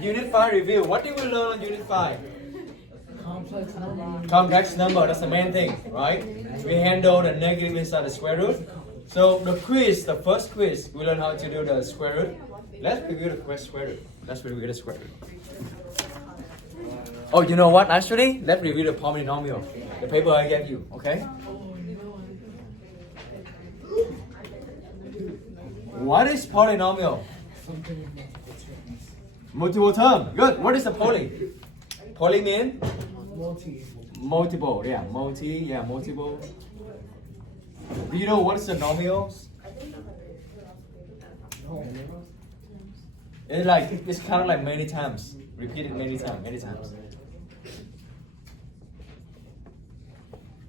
Unit 5 review. What did we learn on Unit 5? Complex number. Complex number, that's the main thing, right? We handle the negative inside the square root. So the quiz, the first quiz, we learn how to do the square root. Let's review the square root. Let's review the square root. Oh, you know what? Actually, let's review the polynomial. The paper I gave you, okay? What is polynomial? Multiple term. Good. What is the poly? Poly mean? Multiple. Yeah, multiple. Do you know what is the nomials? It's kind of like many times. Repeated many times.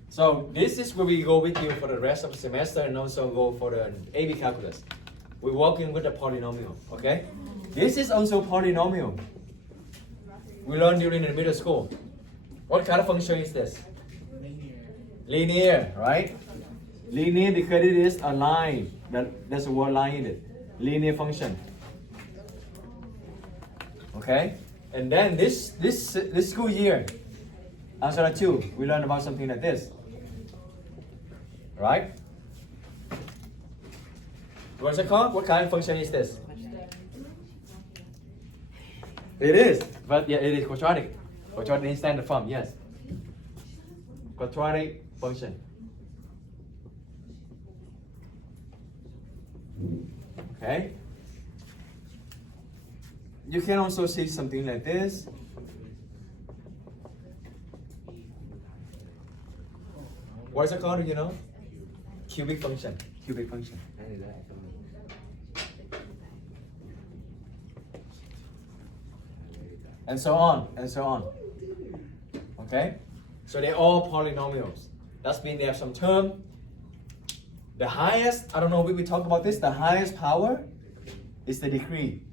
So this is where we go with you for the rest of the semester and also go for the AB calculus. We're working with the polynomial, okay? This is also polynomial. We learned during the middle school. What kind of function is this? Linear, right? Linear because it is a line. There's a word line in it. Linear function. Okay? And then this school year, answer 2, we learned about something like this. Right? What's it called? What kind of function is this? It is, but yeah, it is quadratic. Quadratic in standard form, yes. Quadratic function. Okay. You can also see something like this. What is it called? You know? Cubic function. Cubic function. And so on, and so on. Okay? So they're all polynomials. That means they have some term. The highest, I don't know if we talk about this, the highest power is the degree.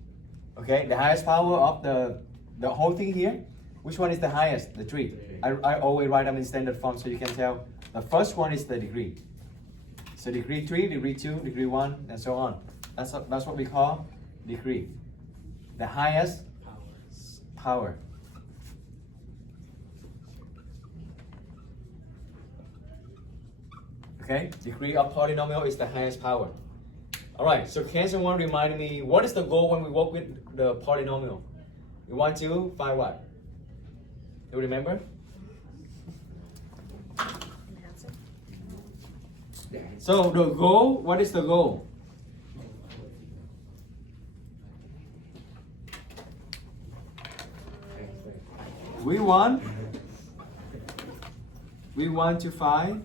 Okay? The highest power of the whole thing here. Which one is the highest? The 3. I always write them in standard form so you can tell. The first one is the degree. So degree 3, degree 2, degree 1, and so on. That's what we call degree. The highest power. Okay, degree of polynomial is the highest power. Alright, so can someone remind me, what is the goal when we work with the polynomial? We want to find what? You remember? So the goal, what is the goal? We want to find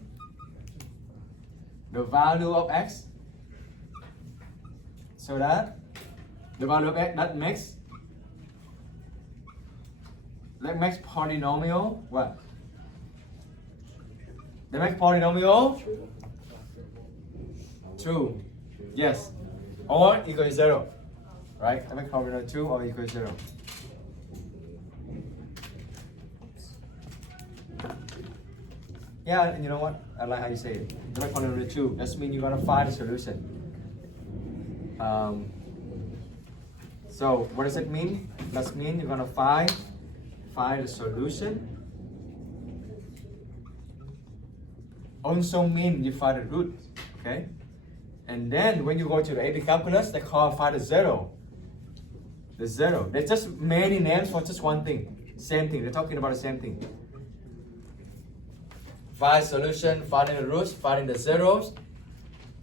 the value of x so that the value of x that makes polynomial what? That makes polynomial true. Yes. Or equal to 0. Right? That makes polynomial 2 or equal to 0. Yeah, and you know what? I like how you say it. That makes polynomial 2. That means you're gonna find the solution. So what does it mean? That means you're gonna find the solution. Also mean you find the root. Okay? And then when you go to the AB calculus, they call find the 0. The 0. There's just many names for just one thing. Same thing. They're talking about the same thing. Find solution, finding the roots, finding the zeros.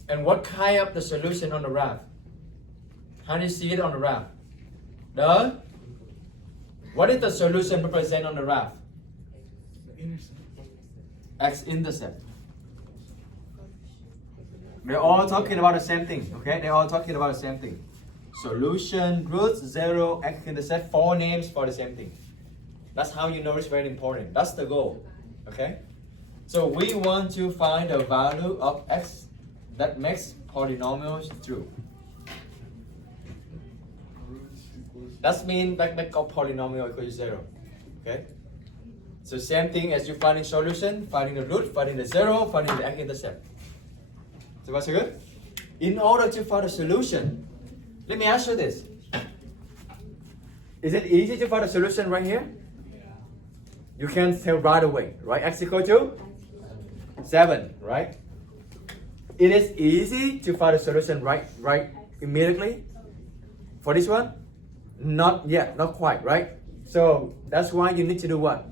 And what kind of the solution on the graph? How do you see it on the graph? What is the solution represent on the graph? X-intercept. They're all talking about the same thing, okay? They're all talking about the same thing. Solution, roots, 0, x-intercept, 4 names for the same thing. That's how you know it's very important. That's the goal, okay? So we want to find the value of x that makes polynomials true. That means that makes a polynomial equal to 0, okay? So same thing as you finding solution, finding the root, finding the 0, finding the x-intercept. So what's good? In order to find a solution, let me ask you this. Is it easy to find a solution right here? You can tell right away, right? X equal to 7, right? It is easy to find a solution right immediately. For this one, not yet, not quite, right? So that's why you need to do what?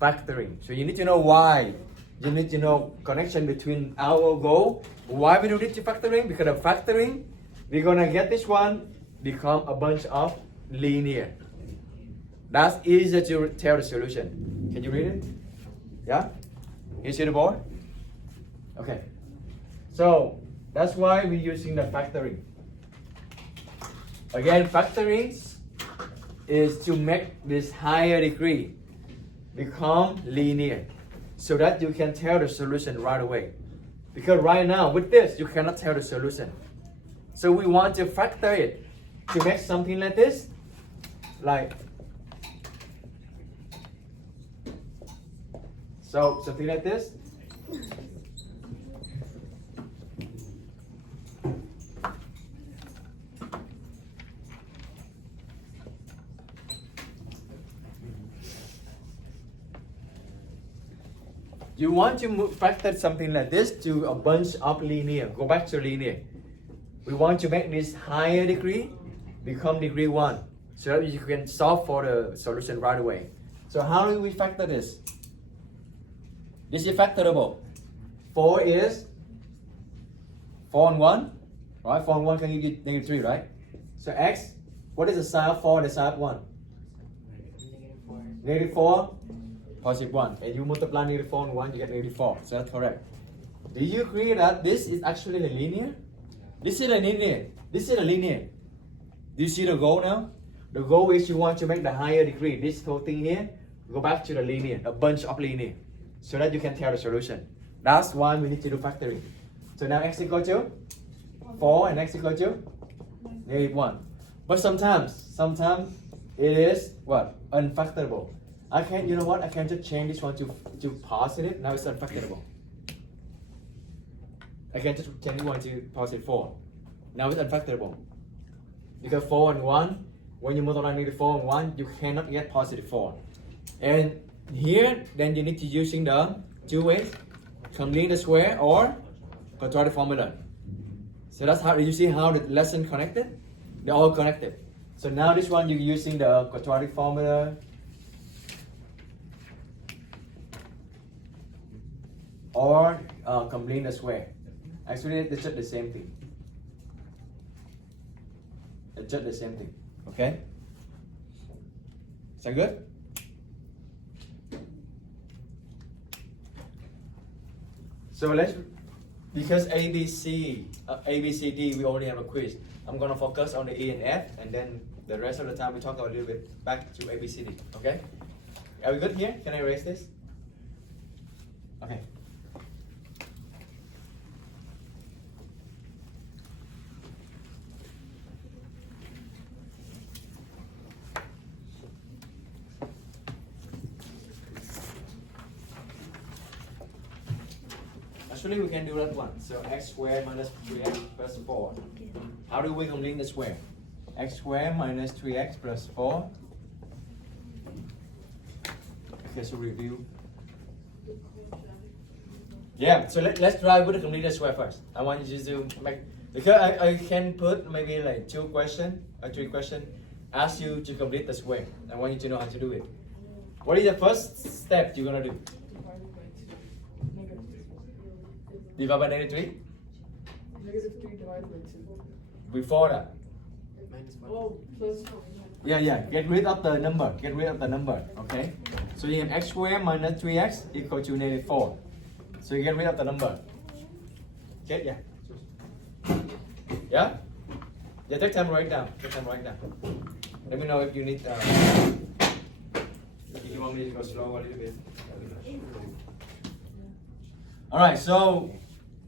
Factoring. So you need to know why. You need to know connection between our goal. Why we do this factoring? Because of factoring, we're gonna get this one become a bunch of linear. That's easier to tell the solution. Can you read it? Yeah? You see the board? Okay. So that's why we're using the factoring. Again, factoring is to make this higher degree become linear so that you can tell the solution right away. Because right now with this, you cannot tell the solution. So we want to factor it to make something like this, like so something like this. You want to factor something like this to a bunch of linear. Go back to linear. We want to make this higher degree become degree 1 so that you can solve for the solution right away. So how do we factor this? This is factorable. 4 is 4 and 1, right? 4 and 1 can give you negative 3, right? So x, what is the sign of 4 and the sign of 1? Negative 4, positive 1. And you multiply negative 4 and 1, you get negative 4. So that's correct. Do you agree that this is actually a linear? This is a linear. This is a linear. Do you see the goal now? The goal is you want to make the higher degree. This whole thing here, go back to the linear, a bunch of linear, so that you can tell the solution. That's why we need to do factoring. So now x equal to 4 and x equal to negative 1. But sometimes it is what? Unfactorable. I can, you know what? I can just change this one to positive. Now it's unfactorable. I can just change this one to positive 4. Now it's unfactorable. Because 4 and 1, when you multiply negative 4 and 1, you cannot get positive 4. And here, then you need to using the two ways, complete the square or quadratic formula. So that's how you see how the lesson connected. They're all connected. So now this one you're using the quadratic formula or complete the square. Actually, it's just the same thing. It's just the same thing. Okay? Sound good? So let's, because A, B, C, D, we already have a quiz. I'm gonna focus on the E and F, and then the rest of the time we talk a little bit back to A, B, C, D. Okay? Are we good here? Can I erase this? Okay. Actually, we can do that one. So x squared minus 3x plus 4. How do we complete the square? X squared minus 3x plus 4. Okay, so review. Yeah, so let's try with the completed square first. I want you to make, because I can put maybe like 2 questions or 3 questions, ask you to complete the square. I want you to know how to do it. What is the first step you're gonna do? Divide by negative 3? Negative 3 divided by 2. Before that. Oh, plus. Yeah. Get rid of the number. Get rid of the number. Okay. So you have x squared minus 3x equal to negative 4. So you get rid of the number. Okay. Yeah. Yeah. Yeah. Take time right now. Take time right now. Let me know if you need. If you want me to go slow a little bit. All right. So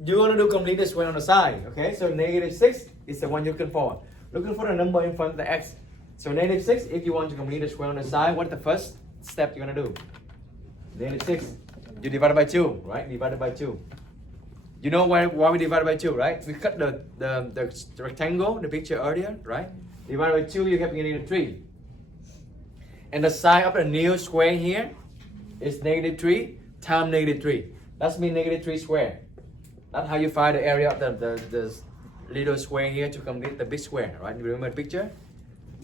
you're gonna do complete the square on the side. Okay. So negative 6 is the one you're looking for. Looking for the number in front of the x. So negative 6, if you want to complete the square on the side, what's the first step you're going to do? Negative 6. You divide it by 2, right? Divided by 2. You know why we divided by 2, right? We cut the rectangle, the picture earlier, right? Divided by 2, you have negative 3. And the side of the new square here is negative 3 times negative 3. That's mean negative 3 square. That's how you find the area of the little square here to complete the big square, right? You remember the picture?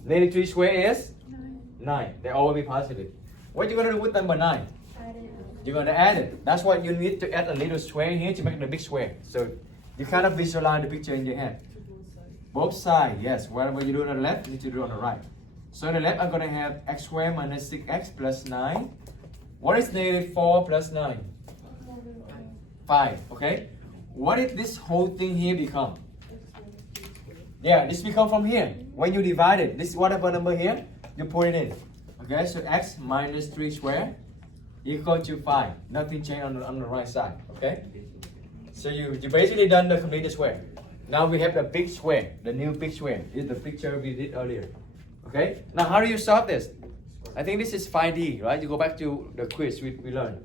Negative 3 square is 9. They all will be positive. What are you going to do with number 9? You're going to add it. That's why you need to add a little square here to make the big square. So you kind of visualize the picture in your head. Both sides, yes. Whatever you do on the left, you need to do on the right. So on the left, I'm going to have x squared minus 6x plus 9. What is negative 4 plus 9? 5, okay? What did this whole thing here become? Yeah, this become from here. When you divide it, this whatever number here, you put it in. Okay, so x minus 3 squared equal to 5. Nothing changed on the right side, okay? So you basically done the completed square. Now we have the big square, the new big square. This is the picture we did earlier. Okay, now how do you solve this? I think this is 5D, right? You go back to the quiz we learned.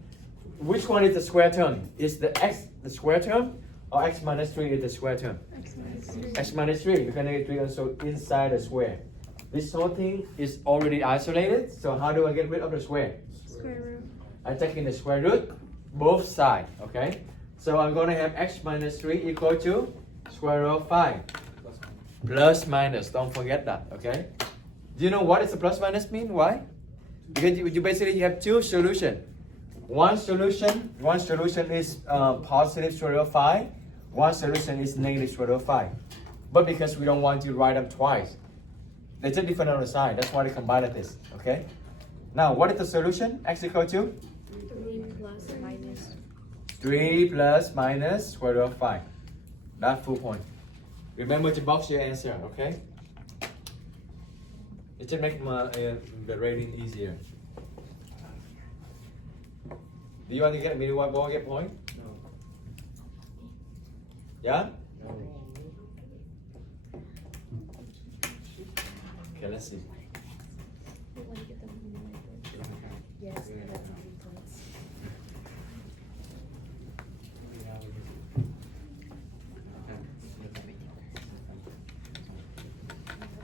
Which one is the square term? Is the x the square term or x minus 3 is the square term? X minus 3, because negative 3 also inside the square. This whole thing is already isolated, so how do I get rid of the square? Square root. I take in the square root, both sides, okay? So I'm going to have x minus 3 equal to square root of 5. Plus minus, don't forget that, okay? Do you know what is the plus minus mean? Why? Because you basically have two solutions. One solution is positive square root of 5. One solution is negative square root of 5. But because we don't want to write them twice, they're just different on the side. That's why they combine this, okay? Now, what is the solution? X equal to? 3 plus minus. 3 plus minus square root of 5. That's full point. Remember to box your answer, okay? It just makes the rating easier. Do you want to get a middle white ball get point? No. Yeah? No. Okay, let's see. Yes.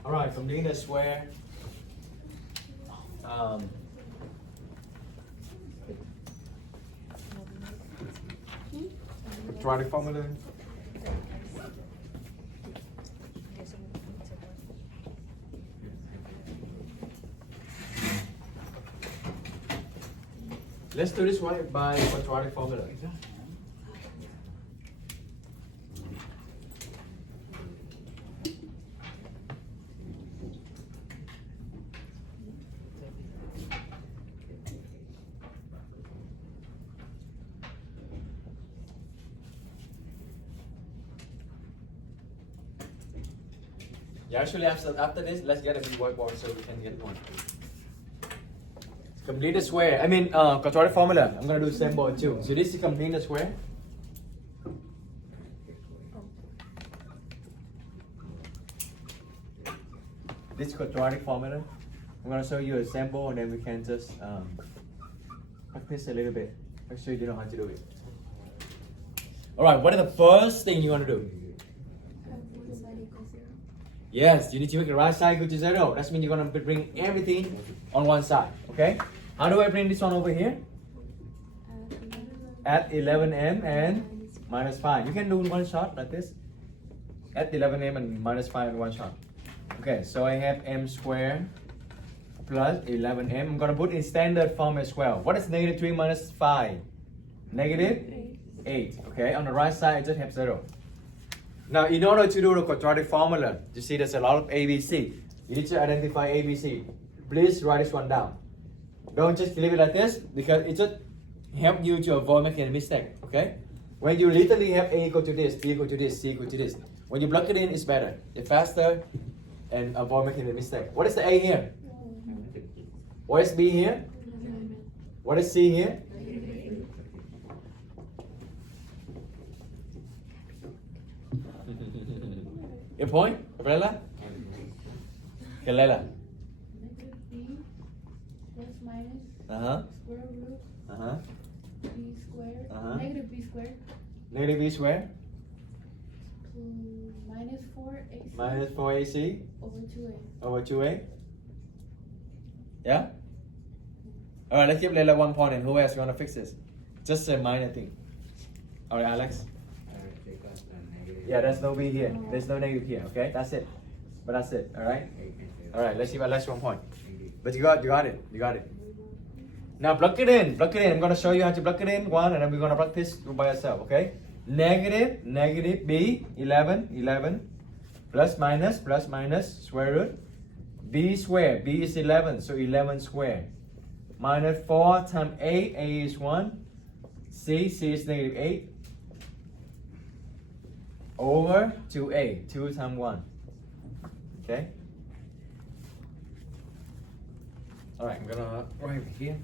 Alright, from doing the square, quadratic formula. Let's do this one by quadratic formula. Yeah, actually after this, let's get a big whiteboard so we can get one. Complete the square. I mean, quadratic formula. I'm gonna do the same board too. So this is complete the square. This quadratic formula. I'm gonna show you a sample and then we can just practice a little bit. Make sure you know how to do it. All right. What is the first thing you want to do? Yes, you need to make the right side equal to 0. That means you're going to bring everything on one side, okay? How do I bring this one over here? At 11m and minus 5. You can do one shot like this. At 11m and minus 5 in one shot. Okay, so I have m squared plus 11m. I'm going to put in standard form as well. What is negative 3 minus 5? Negative 8. Okay, on the right side, I just have 0. Now, in order to do the quadratic formula, you see there's a lot of ABC. You need to identify ABC. Please write this one down. Don't just leave it like this because it just helps you to avoid making a mistake, okay? When you literally have A equal to this, B equal to this, C equal to this, when you block it in, it's better. It's faster and avoid making a mistake. What is the A here? What is B here? What is C here? Your point, Gabriela? Gabriela. Negative b plus minus Uh-huh. square root Uh-huh. b squared. Uh-huh. Negative b squared Negative B squared minus 4ac minus 4AC over 2a. over 2A. Yeah? Alright, let's give Layla 1 point and who else gonna fix this? Just a minor thing. Alright, Alex? Yeah, there's no B here. There's no negative here, okay? That's it. But that's it, alright? Alright, let's give Alex 1 point. But you got it. Now plug it in. I'm gonna show you how to plug it in, one, and then we're gonna practice by yourself, okay? Negative B, 11, plus minus, square root. B squared, B is 11, so 11 squared. Minus 4 times A is 1. C is negative 8. Over 2A, 2 times 1. Okay? Alright, I'm gonna write it here.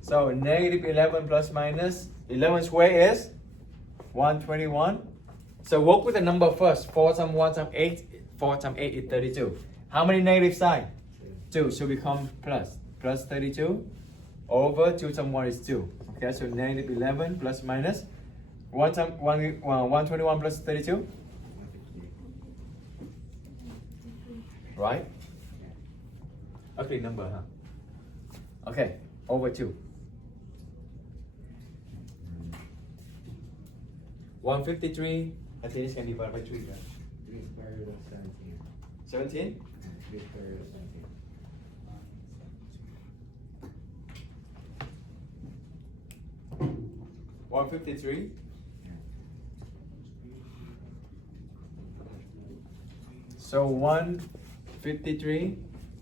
So negative 11 plus minus 11 squared is 121. So work with the number first. 4 times 1 times 8. 4 times 8 is 32. How many negative side? 2. So become plus. Plus 32 over 2 times 1 is 2. Okay, so negative 11 plus minus 121 plus 32. Right? Ugly number, huh? Okay, over 2. 153. I think this can be divided by 3. Right? 3 square root of 17. 17? 3 square root of 17. 153. So 153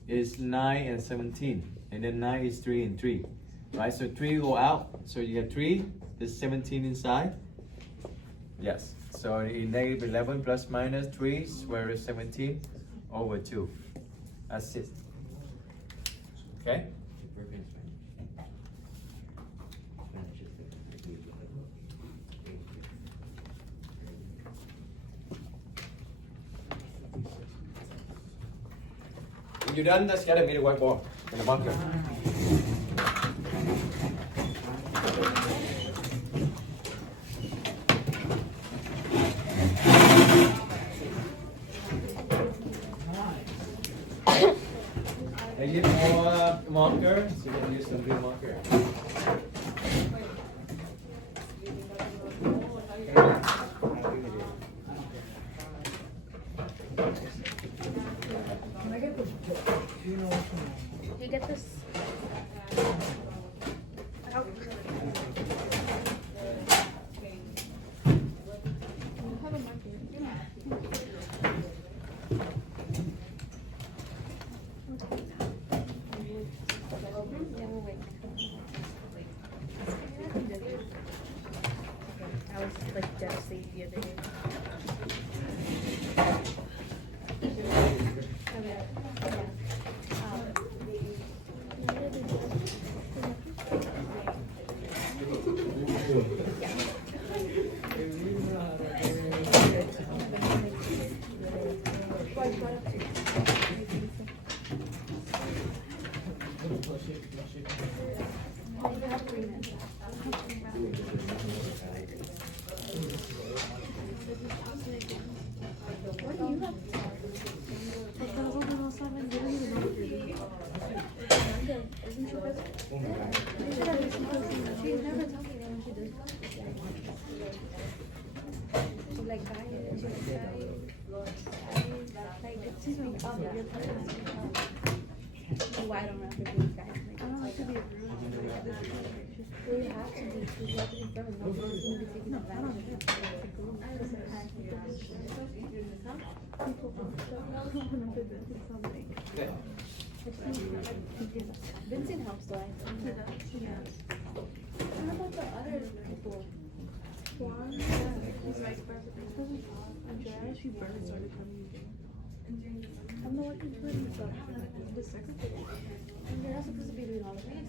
is 9 and 17. And then 9 is 3 and 3. Right? So 3 go out. So you get 3. There's 17 inside. Yes. So in negative 11 plus minus 3 square root of 17 over 2. That's it. Okay? When you're done, let's get a middle whiteboard and a marker. I get more marker, so you can use some blue marker. You get this? I was like devastated the other day. What do you have? Isn't she busy? She never tells me when she does. She's like, she's like, it's just like, oh, your parents. Why don't I have to be guys? I don't have to be rude. We have to be. We have to be firm. Nobody's going to be taking advantage of it. Okay. Vincent helps though. Yeah. What about the other people? Juan? Yeah, he's vice president. Andrea, she first started coming again. I'm not working for him, but the secretary. And they're not supposed to be doing all of that.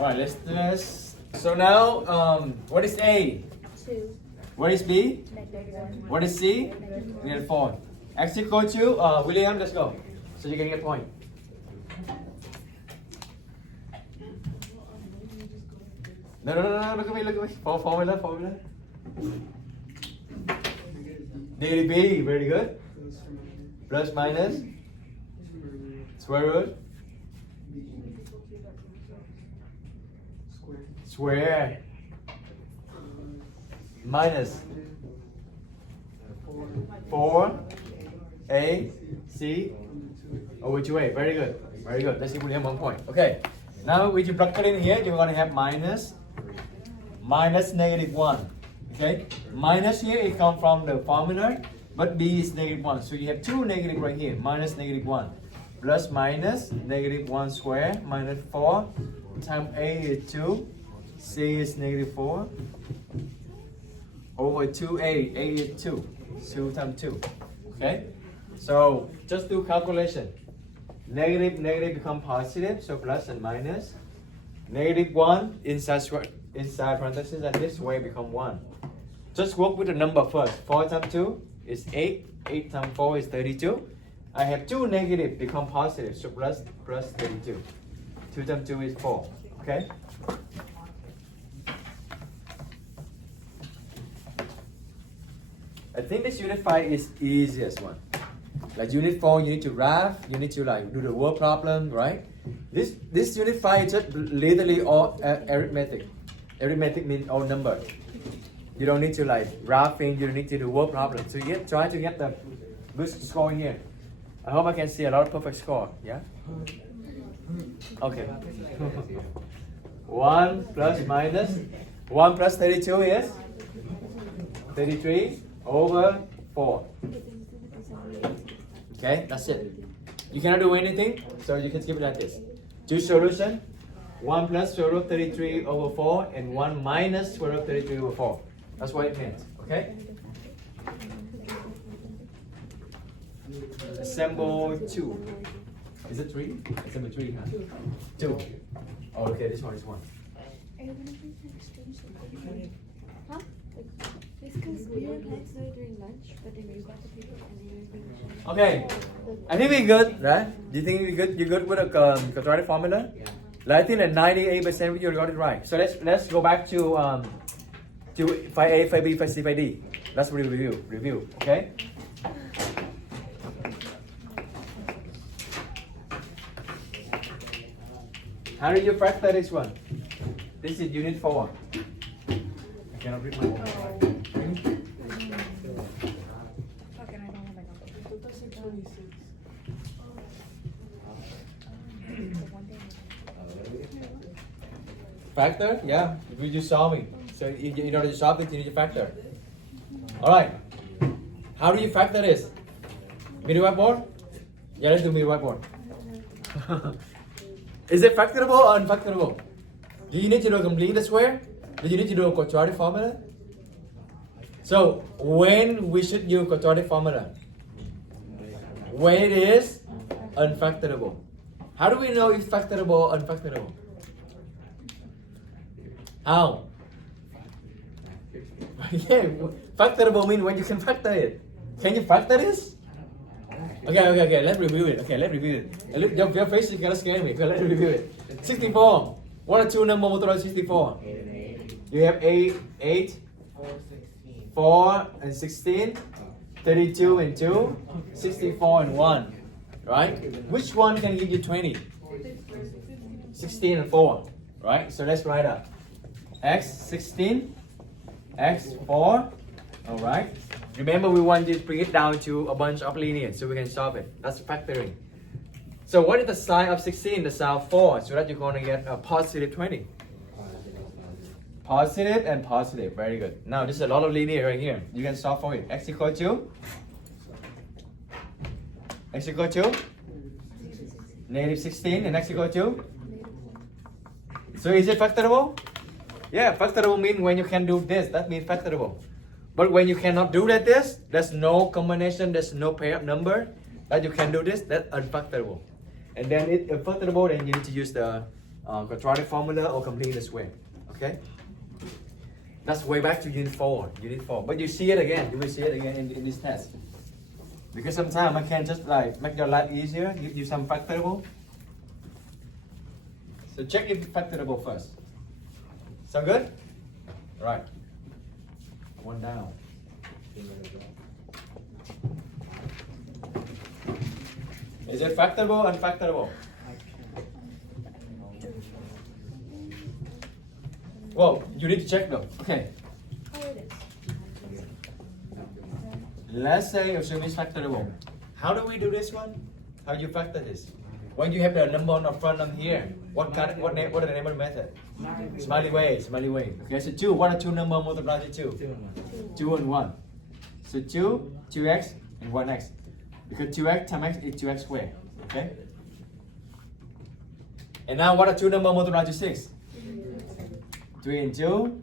Alright, let's do this. So now, what is A? 2. What is B? -1. What is C? Negative 4. X equal to, William, let's go. So you can get a point. No, look at me. Formula. Negative B, very good. plus minus square root square minus 4ac over 2a. Very good. Very good. Let's see if we have 1 point. Okay. Now with your bracket in here, you're going to have minus negative 1. Okay. Minus here, it comes from the formula, but b is negative 1. So you have 2 negative right here. Minus negative 1. Plus minus negative 1 square minus 4 times a is 2. C is negative 4 over 2a. A is 2. 2 times 2. Okay? So just do calculation. Negative become positive, so plus and minus. Negative 1 inside parentheses and this way become 1. Just work with the number first. 4 times 2 is 8. 8 times 4 is 32. I have 2 negative become positive, so plus 32. 2 times 2 is 4. Okay? I think this unit 5 is easiest one. Like unit 4, you need to graph, you need to like do the word problem, right? This unit 5 is just literally all arithmetic. Arithmetic means all number. You don't need to like graphing, you don't need to do word problem. So you try to get the good score here. I hope I can see a lot of perfect score, yeah? Okay. 1 plus minus 1 plus 32 is 33 over 4. Okay, that's it. You cannot do anything, so you can keep it like this. Two solution. 1 plus square root 33 over 4 and 1 minus square root 33 over 4. That's what it means, okay? Assemble 2. Is it 3? Assemble 3, huh? 2. Oh, okay, this one is 1. Huh? It's because we were planning to do it during lunch, but then we got the paper and they were going to Okay, I think we're good, right? Do you think we're good? You're good with a quadratic formula? Yeah. Like, I think that 98% you got it right. So let's go back to phi A, phi B, phi C, phi D. Let's review. Okay. How do you factor this one? This is unit 4. I cannot read my own. That's like 26. Factor? Yeah, we do solving. So in order to solve it, you need to factor. Alright. How do you factor this? Mini whiteboard? Yeah, let's do mini whiteboard. Is it factorable or unfactorable? Do you need to do a complete square? Do you need to do a quadratic formula? So when we should use quadratic formula? When it is unfactorable. How do we know if factorable or unfactorable? How? Yeah, factorable means when you can factor it. Can you factor this? Okay. Let's review it. Your face is gonna scare me. Okay, let's review it. 64. What are two numbers multiplied by 64? 8 and 8. You have 8, 4 and 16, 32 and 2, 64 and 1. Right? Which one can give you 20? 16 and 4. Right? So let's write up. X 16, X 4. Alright? Remember, we want to bring it down to a bunch of linears so we can solve it. That's factoring. So what is the sign of 16? The sign of 4. So that you're going to get a positive 20. Positive and positive. Very good. Now, this is a lot of linear right here. You can solve for it. X equal to? X equal to? Negative 16 and X equal to? So is it factorable? Yeah, factorable means when you can do this. That means factorable. But when you cannot do that this, there's no combination, there's no pair of number that you can do this, that's unfactorable. And then if factorable, then you need to use the quadratic formula or complete this way. Okay? That's way back to unit 4. But you see it again, you will see it again in this test. Because sometimes I can just like make your life easier, give you some factorable. So check if it's factorable first. Sound good? Right. One down. Is it factorable or unfactorable? Well, you need to check though. Okay. Oh, it is. Let's say assume it's factorable. How do we do this one? How you factor this? When you have the number on the front of here, what is the name of the method? Smiley way, smiley way. Okay, so 2, what are two numbers multiplied to 2? 2 and 1. 2 and 1. So 2, 2x, and 1x. Because 2x times x is 2x squared. Okay? And now what are two numbers multiplied to 6? 3 and 2,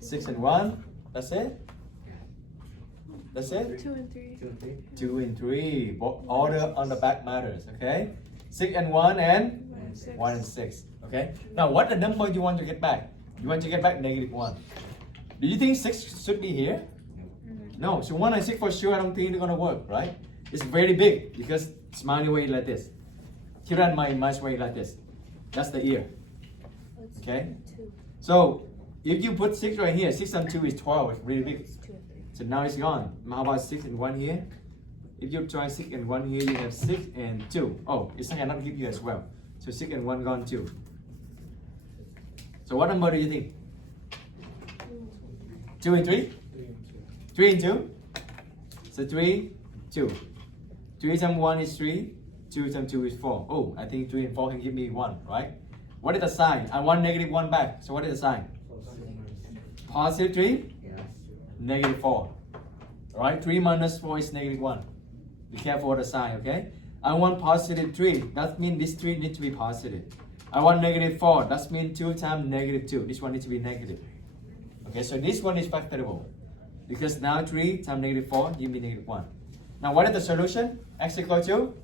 6 and 1. That's it? That's it? 2 and 3. 2 and 3. 2 and 3. Both order on the back matters. Okay? 6 and 1 and 1 and 6. Okay? Now what the number you want to get back? You want to get back negative 1. Do you think 6 should be here? No. So 1 and 6 for sure I don't think they're gonna work, right? It's very big because smiley way like this. Kiran my way like this. That's the ear. Okay? So if you put 6 right here, 6 and 2 is 12, it's really big. So now it's gone. How about 6 and 1 here? If you try 6 and 1 here, you have 6 and 2. Oh, it's cannot give you as well. So 6 and 1 gone too. So what number do you think? 2 and 3? 3 and 2? So 3, 2. 3 times 1 is 3. 2 times 2 is 4. Oh, I think 3 and 4 can give me 1, right? What is the sign? I want negative 1 back. So what is the sign? Positive 3? Yes. Negative 4. Alright, 3 minus 4 is negative 1. Be careful with the sign, okay? I want positive 3. That means this 3 needs to be positive. I want negative 4. That means 2 times negative 2. This one needs to be negative. Okay, so this one is factorable. Because now 3 times negative 4 give me negative 1. Now what is the solution? X equal to?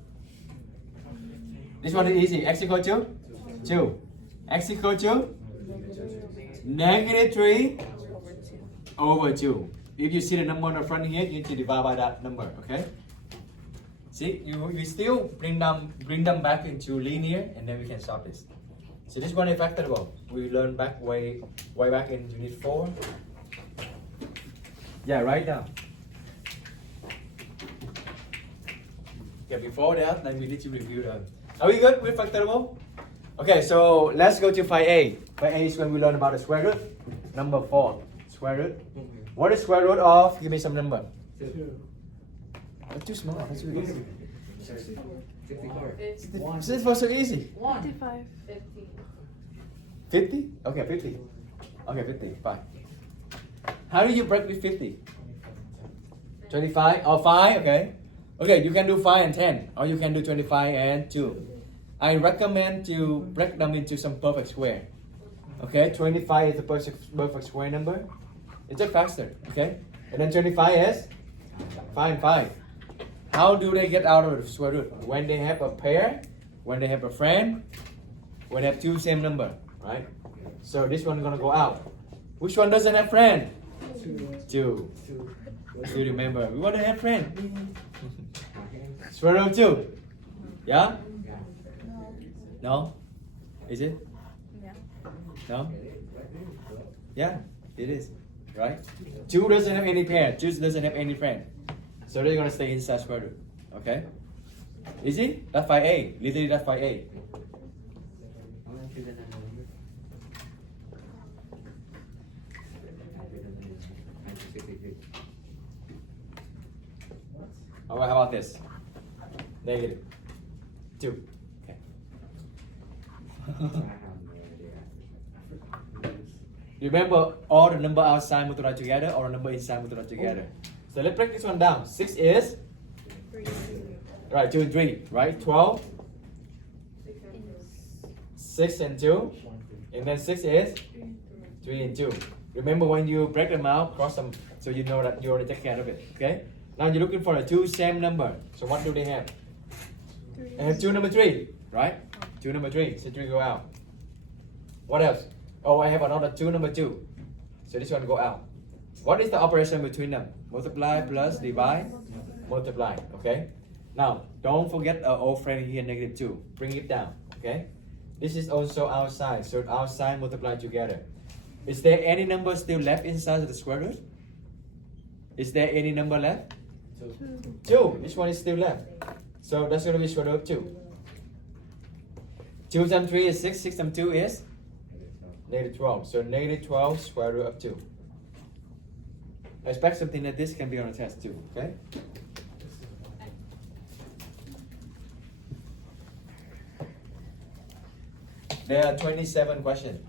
This one is easy. X equal to? 2. X equal to? Negative 3 over 2. If you see the number on the front here, you need to divide by that number, okay? See, you still bring them back into linear, and then we can solve this. So this one is factorable. We learned back way back in unit 4. Yeah, right now. Okay, before that, then we need to review them. Are we good with factorable? Okay, so let's go to 5a. 5a is when we learn about the square root. Number 4, square root. What is square root of? Give me some number. 2. That's too small. That's too easy. 64. This was so easy. 55. 50? Okay, 50. Okay, 50. Fine. How do you break with 50? 25? Oh, 5? Okay. Okay, you can do 5 and 10. Or you can do 25 and 2. I recommend to break them into some perfect square. Okay, 25 is the perfect square number. It's just faster. Okay? And then 25 is 5 and 5. How do they get out of the square root? When they have a pair, when they have a friend, when they have two same number, right? So this one gonna go out. Which one doesn't have friend? 2. You remember? We want to have friend. Square root of 2. Yeah? No? Is it? Yeah. No? Yeah, it is. Right? 2 doesn't have any pair. 2 doesn't have any friend. So they're gonna stay inside square root. Okay? Easy? That's 5a. Literally that's 5a. Alright, how about this? Negative 2. Okay. Remember all the number outside multiplied together or the number inside multiplied together. So let's break this one down. 6 is? 3. Right, 2 and 3, right? 12. 6 and 2. And then 6 is? 3 and 2. Remember when you break them out, cross them so you know that you already take care of it. Okay? Now you're looking for a 2 same number. So what do they have? 3. They have 2 number 3, right? 2 number 3. So 3 go out. What else? Oh, I have another 2 number 2. So this one go out. What is the operation between them? Multiply plus divide, multiply. Okay. Now don't forget our old friend here, negative 2. Bring it down. Okay. This is also outside, so outside multiply together. Is there any number still left inside of the square root? Is there any number left? 2. This one is still left. So that's going to be square root of 2. 2 times 3 is 6. 6 times 2 is negative 12. So negative 12 square root of 2. I expect something like this can be on a test too, okay? There are 27 questions.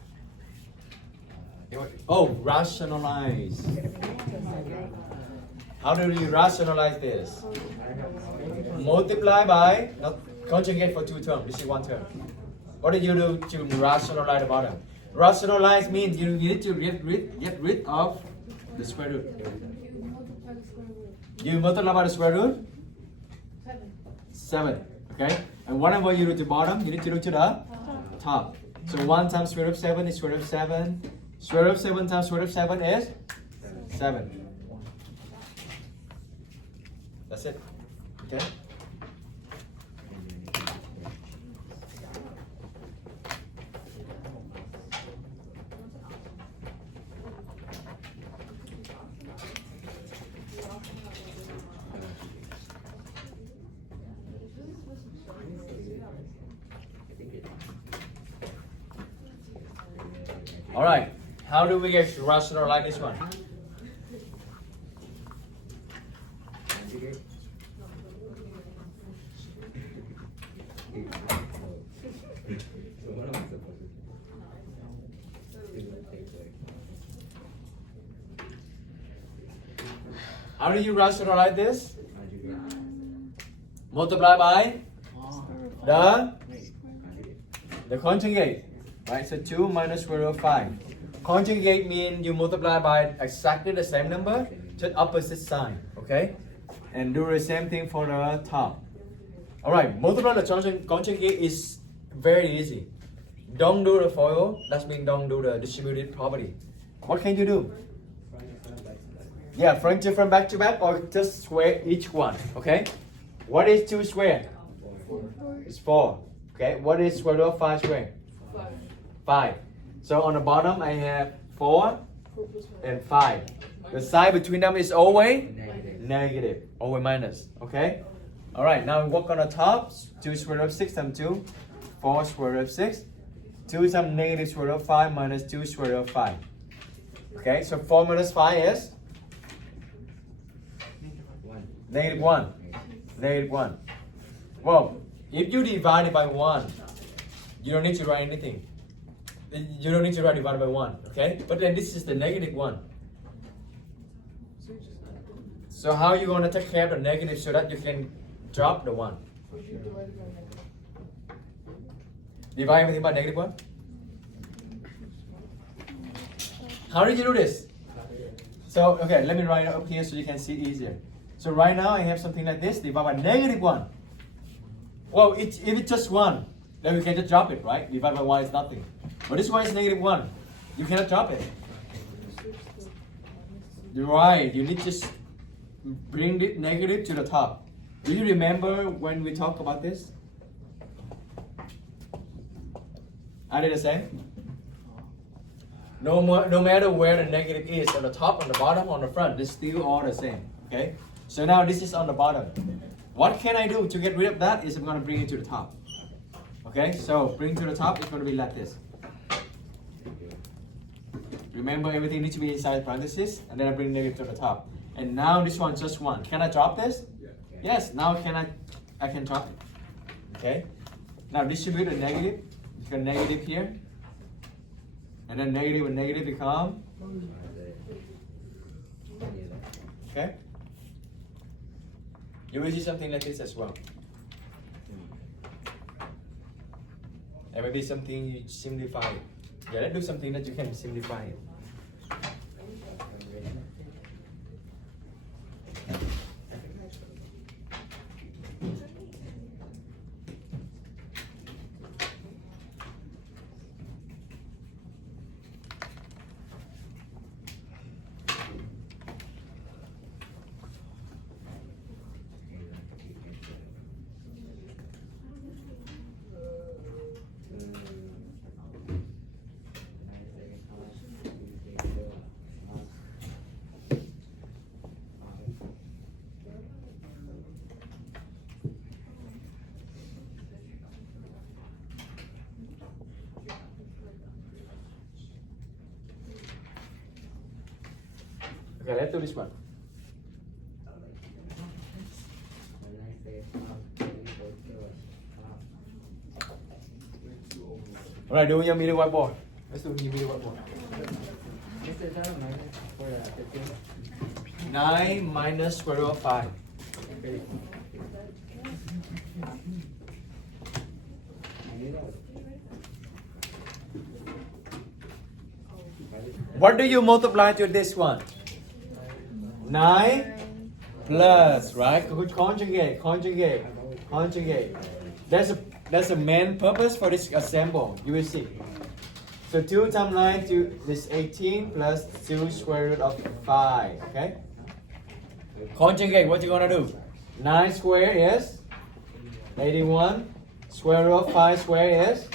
Oh, rationalize. How do you rationalize this? Multiply by, not conjugate for 2 terms. This is 1 term. What do you do to rationalize the bottom? Rationalize means you need to get rid of the square root. You multiply by the square root? 7. Okay? And whatever you do to the bottom, you need to do to the top. So 1 times square root of 7 is square root of 7. Square root of 7 times square root of 7 is 7. That's it. Okay? All right. How do we get rational like this one? Conjugate. So what am I supposed to do? How do you rationalize this? Conjugate. Multiply by the Conjugate. conjugate. Right? So 2 minus square root of 5. Conjugate means you multiply by exactly the same number, just opposite sign. Okay? And do the same thing for the top. Alright, multiply the conjugate is very easy. Don't do the FOIL, that means don't do the distributive property. What can you do? Yeah, front to front, back to back, or just square each one. Okay? What is 2 squared? It's 4. Okay, what is square root of 5 squared? 5. So on the bottom I have 4 and 5. The sign between them is always negative, always minus. Okay? Alright, now we work on the top. 2 square root of 6 times 2, 4 square root of 6. 2 times negative square root of 5 minus 2 square root of 5. Okay, so 4 minus 5 is? Negative 1. Negative 1. Well, if you divide it by 1, you don't need to write anything. You don't need to write divided by 1, okay? But then this is the negative 1. So how are you going to take care of the negative so that you can drop the 1? Divide everything by negative 1? How did you do this? So, okay, let me write it up here so you can see it easier. So right now I have something like this, divide by negative 1. Well, if it's just 1, then we can just drop it, right? Divide by 1 is nothing. But this one is negative 1. You cannot drop it. You're right, you need to bring the negative to the top. Do you remember when we talked about this? I did the same. No matter where the negative is, on the top, on the bottom, on the front, it's still all the same. Okay? So now this is on the bottom. What can I do to get rid of that is I'm going to bring it to the top. Okay? So bring to the top is going to be like this. Remember, everything needs to be inside parentheses, and then I bring negative to the top. And now this one just 1. Can I drop this? Yeah. Yes. Now I can drop it. Okay. Now distribute the negative. You got negative here, and then negative and negative become. Okay. You will see something like this as well. And maybe something you simplify. Yeah, let's do something that you can simplify it. Okay, let's do this one. When I say Alright, do your middle whiteboard. Let's do your middle whiteboard. this is not minus for the 15. 9 minus square root of 5. Okay. What do you multiply to this one? 9 plus, right? Conjugate, conjugate, conjugate. That's a main purpose for this example. You will see. So 2 times 9 is 18 plus 2 square root of 5. Okay? Conjugate, what you gonna do? 9 square is 81. Square root of 5 square is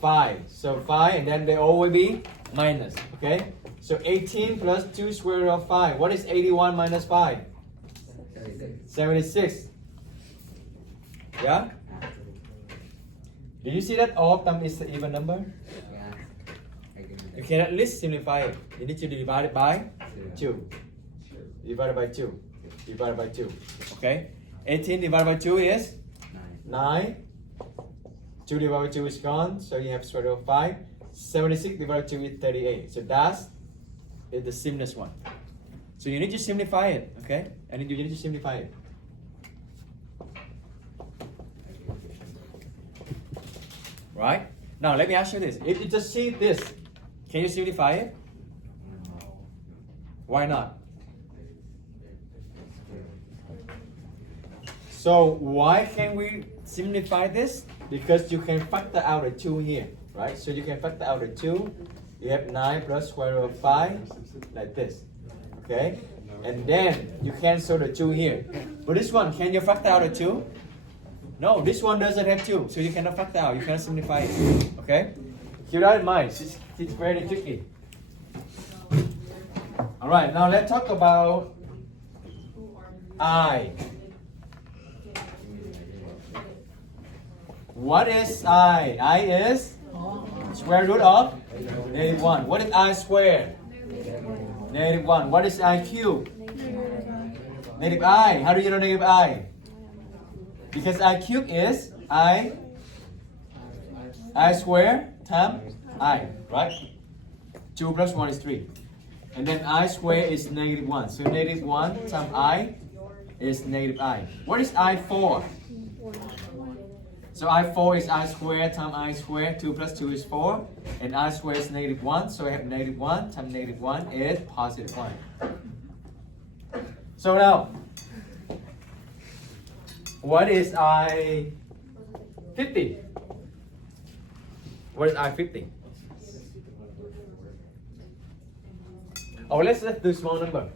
5. So 5, and then they all will be minus. Okay? So 18 plus 2 square root of 5. What is 81 minus 5? 76. Yeah? Do you see that all of them is an even number? Yeah. I can do You that. can at least simplify it. You need to divide it by 2. Divided by 2. Divided by 2. Okay? 18 divided by 2 is 9. 2 divided by 2 is gone, so you have square root of 5. 76 divided by 2 is 38. So that's the simplest one. So you need to simplify it, okay? And you need to simplify it. Right? Now let me ask you this. If you just see this, can you simplify it? Why not? So why can we simplify this? Because you can factor out the 2 here, right? So you can factor out the 2. You have 9 plus square root of 5, like this. Okay? And then you cancel the 2 here. But this one, can you factor out the 2? No, this one doesn't have 2, so you cannot factor out. You cannot simplify it. Okay? Keep that in mind. It's very tricky. Alright, now let's talk about I. What is I? I is square root of -1. What is I squared? -1. What is I cubed? Negative I. How do you know negative I? Because I cubed is I square times I, right? 2 plus 1 is 3. And then I square is -1. So -1 times I is negative I. What is I for? So I4 is I squared times I squared. 2 plus 2 is 4. And I squared is -1. So I have -1 times -1 is +1. So now, what is I50? What is I50? Oh, let's do small number.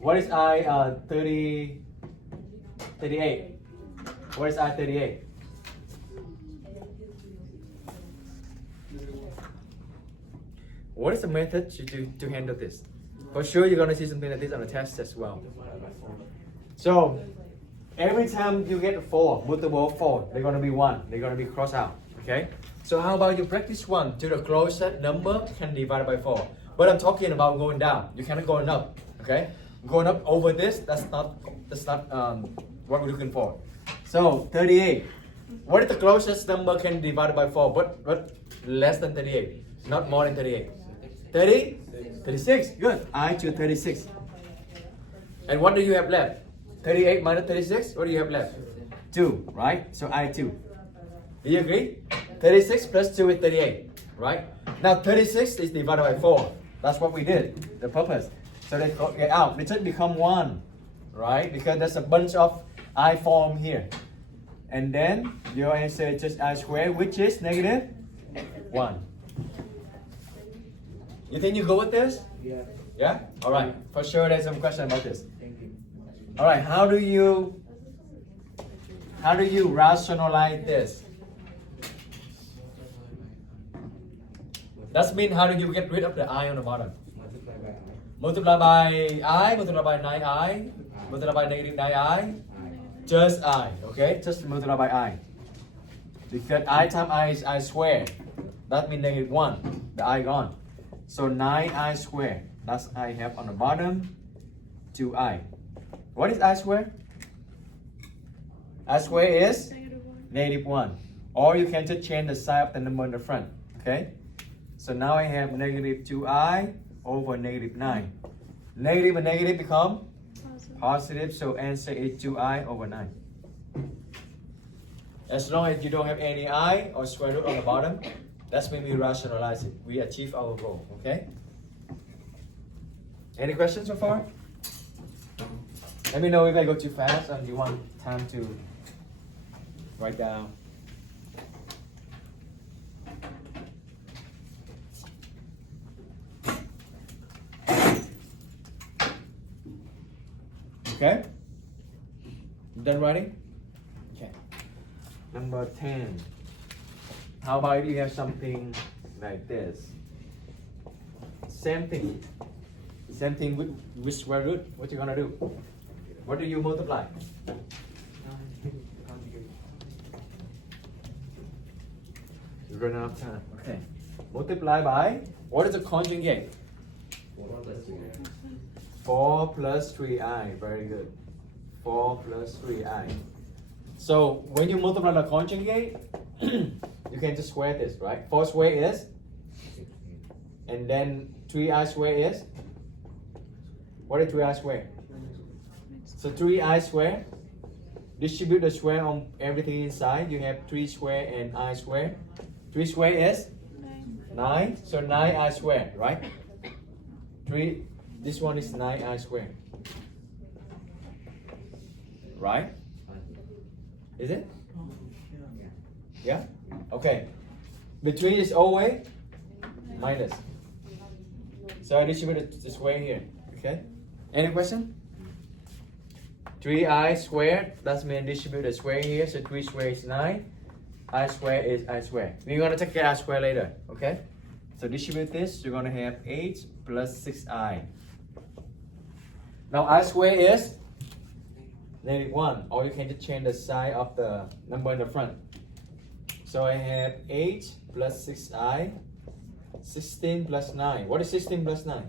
What is I38? What is I38? What is the method to handle this? For sure, you're gonna see something like this on the test as well. So, every time you get a 4, multiple of 4, they're gonna be 1. They're gonna be crossed out. Okay? So how about you practice 1 to the closest number can divide by 4. But I'm talking about going down. You cannot go up. Okay? Going up over this, that's not what we're looking for. So 38. What is the closest number can divide by 4? But less than 38. Not more than 38. 30? 36. Good. I choose 36. And what do you have left? 38 minus 36? What do you have left? 2, right? So I 2. Do you agree? 36 plus 2 is 38, right? Now 36 is divided by 4. That's what we did, the purpose. So they get out. They just become 1, right? Because there's a bunch of I form here. And then your answer is just I squared, which is -1. You think you go with this? Yeah. Yeah? Alright. For sure there's some question about this. Thank you. Alright, how do you rationalize this? That means how do you get rid of the I on the bottom? Multiply by I. Multiply by I, multiply by 9I, multiply by -9I, I. just I, okay? Just multiply by I. Because I times I is I squared. That means -1, the I gone. So 9I squared Thus I have on the bottom 2i. What is I square? I square is -1. Or you can just change the sign of the number in the front. Okay? So now I have -2i over -9. Negative and negative become positive, so answer is 2i over 9. As long as you don't have any I or square root on the bottom, that's when we rationalize it. We achieve our goal, okay? Any questions so far? Let me know if I go too fast and you want time to write down. Okay? You done writing? Okay. Number 10. How about if you have something like this? Same thing. Same thing with square root. What you gonna do? What do you multiply? You run out of time. Okay. Multiply by, what is the conjugate? 4 plus 3i. Very good. 4 plus 3i. So when you multiply the conjugate, you can just square this, right? 4 square is, and then 3i square is, what is 3i square? So 3i square, distribute the square on everything inside. You have 3 square and I square. 3 square is 9. So 9i square, right? 3. This one is 9i square. Right? Is it? Yeah? Okay. Between is always minus. So I distribute the square here. Okay? Any question? 3i squared, that means distribute the square here. So 3 square is 9. I square is I square. We're going to take care of I square later. Okay? So distribute this. You're going to have 8 plus 6i. Now I square is -1. Or you can just change the sign of the number in the front. So I have 8 plus 6i. 16 plus 9. What is 16 plus 9?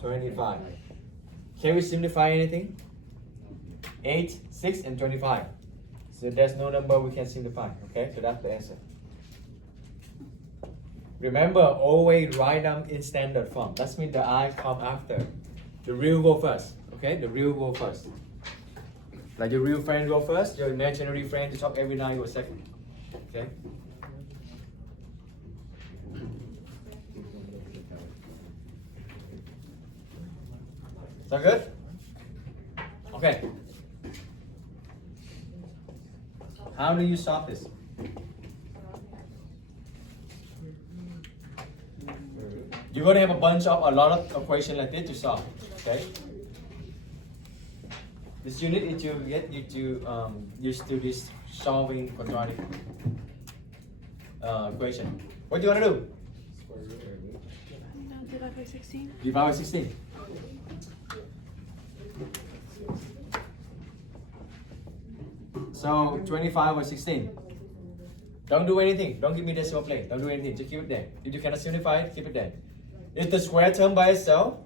25. Can we simplify anything? 8, 6, and 25. So there's no number we can simplify. Okay, so that's the answer. Remember, always write them in standard form. That means the I come after. The real go first. Okay, the real go first. Like your real friend go first, your imaginary friend to talk every night go second. Okay. Is that good? Okay. How do you solve this? You're going to have a lot of equations like this to solve. Okay. This unit is to get you to used to this solving quadratic equation. What do you want to do? Divide by 16. Divide by 16. So 25 over 16. Don't do anything. Don't give me decimal place. Don't do anything. Just keep it there. If you cannot simplify it, keep it there. It's the square term by itself.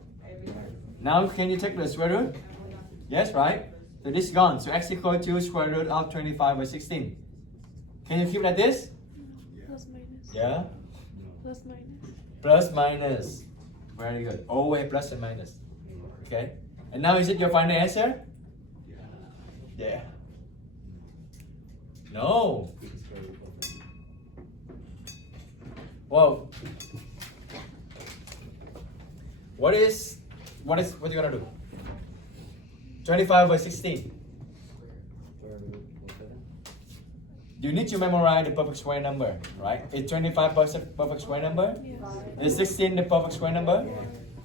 Now can you take the square root? Yes, right? So this is gone. So x equal to square root of 25 by 16. Can you keep it like this? Plus minus. Yeah. Plus minus. Plus minus. Very good. Always plus and minus. Okay. And now is it your final answer? Yeah. No. Whoa. What you gonna do? 25 by 16. You need to memorize the perfect square number, right? Is 25 perfect square number? Yes. Is 16 the perfect square number?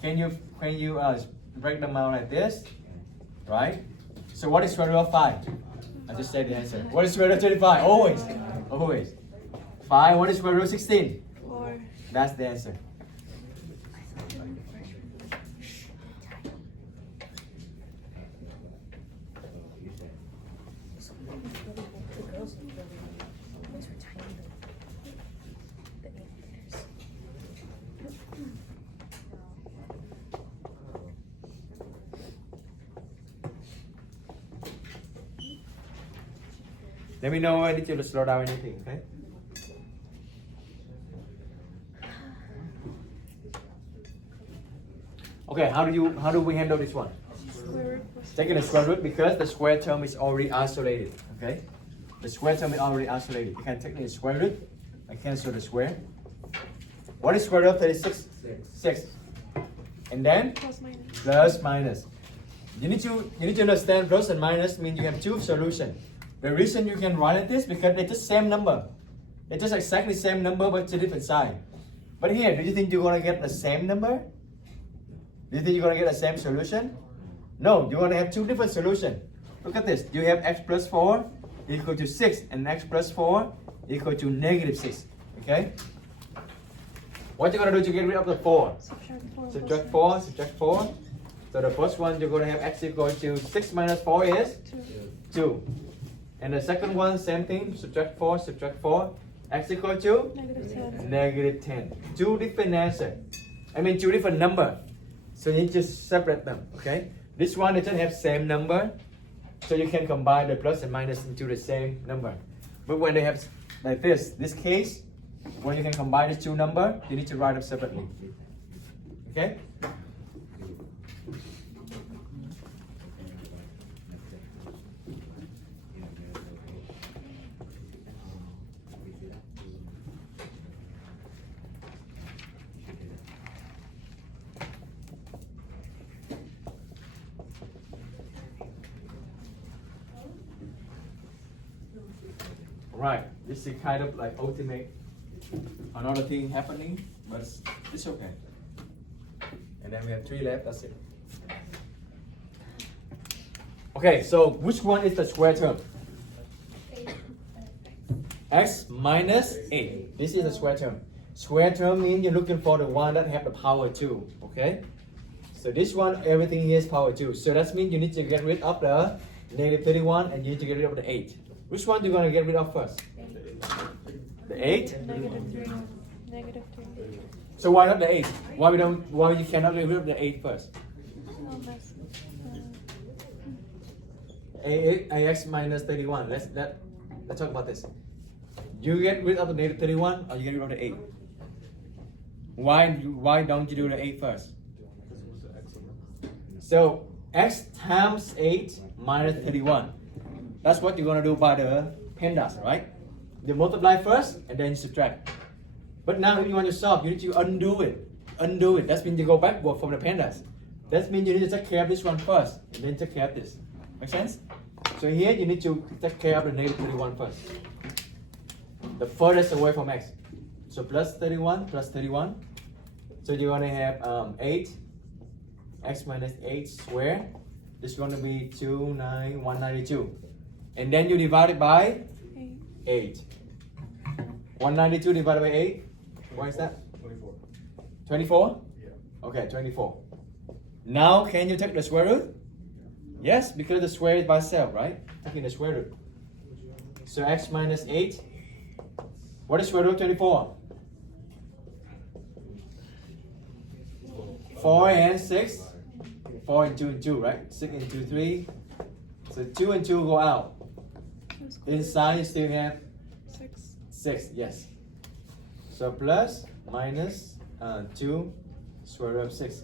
Can you break them out like this, right? So what is square root of 5? I just said the answer. What is square root of 25? Always. 5. What is square root of 16? 4. That's the answer. Let me know when I need you to slow down anything, okay? Okay, how do we handle this one? Square root plus Taking the square root because the square term is already isolated, okay? The square term is already isolated. You can take the square root and cancel the square. What is square root of 36? 6. And then plus minus. plus minus. You need to understand plus and minus means you have two solutions. The reason you can write like this because they're just same number. They're just exactly same number but to different side. But here, do you think you're gonna get the same number? Do you think you're gonna get the same solution? No, you're gonna have two different solutions. Look at this. You have x plus 4 equal to 6 and x plus 4 equal to negative 6. Okay? What you're gonna do to get rid of the 4? Subtract 4. Subtract 4. So the first one you're gonna have x equal to 6 minus 4 is 2. And the second one, same thing, subtract 4, x equal to Negative 10. negative 10. Two different answers. I mean two different numbers. So you need to separate them, okay? This one doesn't have same number, so you can combine the plus and minus into the same number. But when they have like this case, when you can combine the two numbers, you need to write them separately. Okay? Right, this is kind of like ultimate another thing happening, but it's okay. And then we have 3 left, that's it. Okay, so which one is the square term? X minus 8. This is the square term. Square term means you're looking for the one that have the power 2, okay? So this one, everything here is power 2. So that means you need to get rid of the negative 31 and you need to get rid of the 8. Which one do you want to get rid of first? The 8? Negative 3. Negative 3. So why not the 8? Why you cannot get rid of the 8 first? Ax minus 31. Let's talk about this. You get rid of the negative 31 or you get rid of the 8? Why don't you do the 8 first? So x times 8 minus 31. That's what you're gonna do by the pandas, right? You multiply first and then you subtract. But now if you want to solve, you need to undo it. Undo it. That means you go backward from the pandas. That means you need to take care of this one first and then take care of this. Make sense? So here you need to take care of the negative 31 first. The furthest away from x. So plus 31, plus 31. So you're gonna have 8, x minus 8 squared. This is gonna be 192. And then you divide it by 8. 192 divided by 8. What is that? 24. 24? Yeah. Okay, 24. Now can you take the square root? Yes, because the square is by itself, right? Taking the square root. So x minus 8. What is square root of 24? 4 and 6. 4 and 2 and 2, right? 6 and 2, 3. So 2 and 2 go out. Inside you still have 6, yes. So plus, minus 2, square root of 6.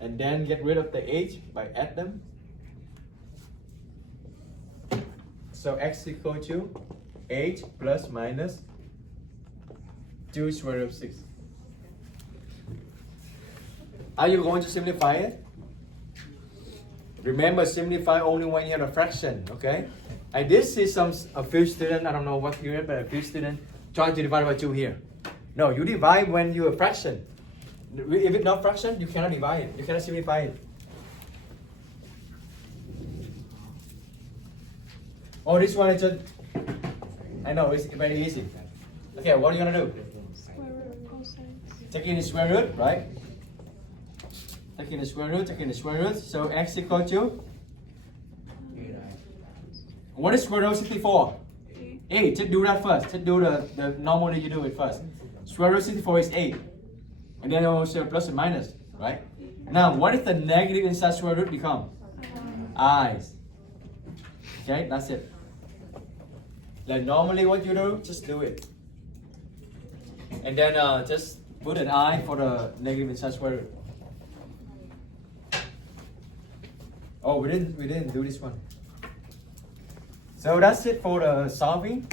And then get rid of the 8 by add them. So x equal to 8 plus minus 2 square root of 6. Are you going to simplify it? Remember, simplify only when you have a fraction, okay? I did see a few students, I don't know what period, but a few students try to divide by 2 here. No, you divide when you're a fraction. If it's not fraction, you cannot divide it. You cannot simplify it. Oh, this one is just, I know, it's very easy. Okay, what are you gonna do? Square root of cosine. Taking the square root, right? Taking the square root. So x equal to? What is square root of 64? 8. Just do that first. Just do the normally you do it first. Square root of 64 is 8. And then also plus and minus, right? Now, what is the negative inside square root become? I's. Okay, that's it. Like normally what you do, just do it. And then just put an I for the negative inside square root. Oh, we didn't do this one. So that's it for the solving.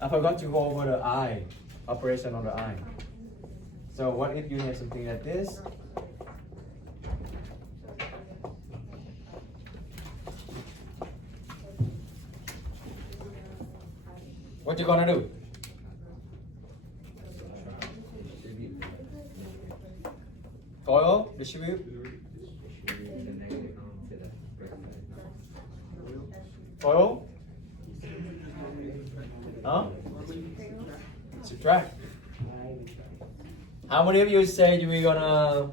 I forgot to go over the I, operation on the I. So what if you have something like this? What you gonna do? FOIL, distribute. FOIL? Huh? Subtract. How many of you say you were gonna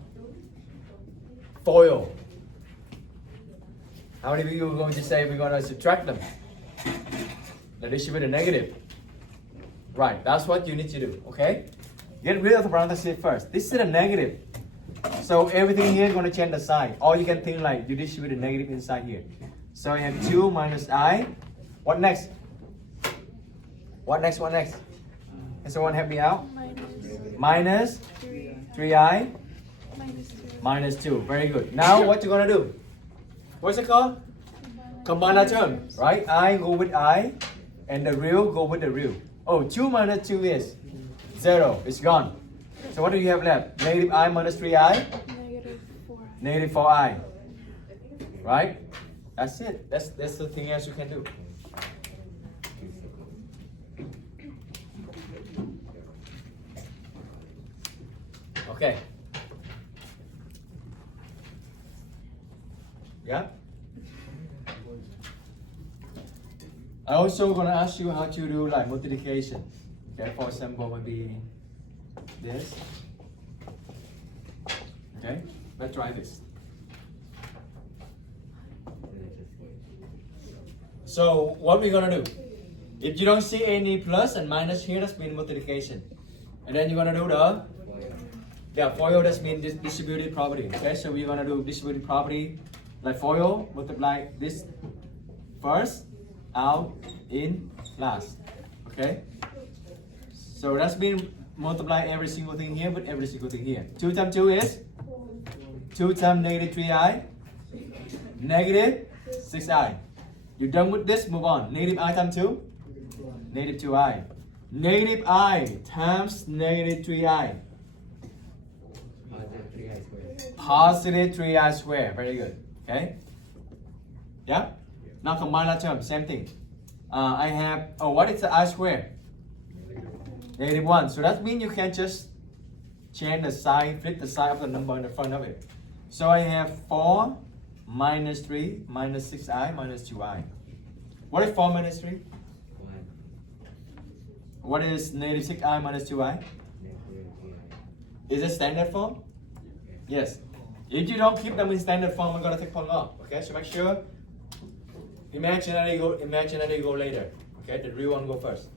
FOIL? How many of you are going to say we're gonna subtract them? The distribute the negative. Right, that's what you need to do, okay? Get rid of the parentheses first. This is a negative. So everything here is going to change the sign. Or you can think like you distribute the negative inside here. So you have 2 minus I. What next? What next? What next? Can someone help me out? Minus 3I. Minus 2. Very good. Now what you going to do? What's it called? Combine the term, right? I go with I. And the real go with the real. Oh, 2 minus 2 is 0. It's gone. So what do you have left? Negative I minus 3I? Negative 4I. Right? That's it. That's the thing else you can do. Okay. Yeah? I also gonna ask you how to do like multiplication. Okay, for example, maybe this. Okay, let's try this. So what we're gonna do? If you don't see any plus and minus here, that's mean multiplication. And then you're gonna do the FOIL, that's mean this distributive property. Okay, so we're gonna do distributive property like FOIL, multiply this first, out, in, last. Okay? So that's been multiply every single thing here with every single thing here. 2 times 2 is 2 times negative 3I, negative 6I. You're done with this, move on. Negative I times 2, negative 2I. Negative I times negative 3I. Positive 3I squared. Very good. Okay? Yeah? Now combine that term, same thing. I have, what is the I squared? Negative 1. So that means you can just change the sign, flip the sign of the number in the front of it. So I have 4 minus 3 minus 6I minus 2I. What is 4 minus 3? 1. What is negative 6I minus 2I? Is it standard form? Yes. If you don't keep them in standard form, I'm going to take one off. Okay, so make sure imaginary go later. Okay, the real one go first.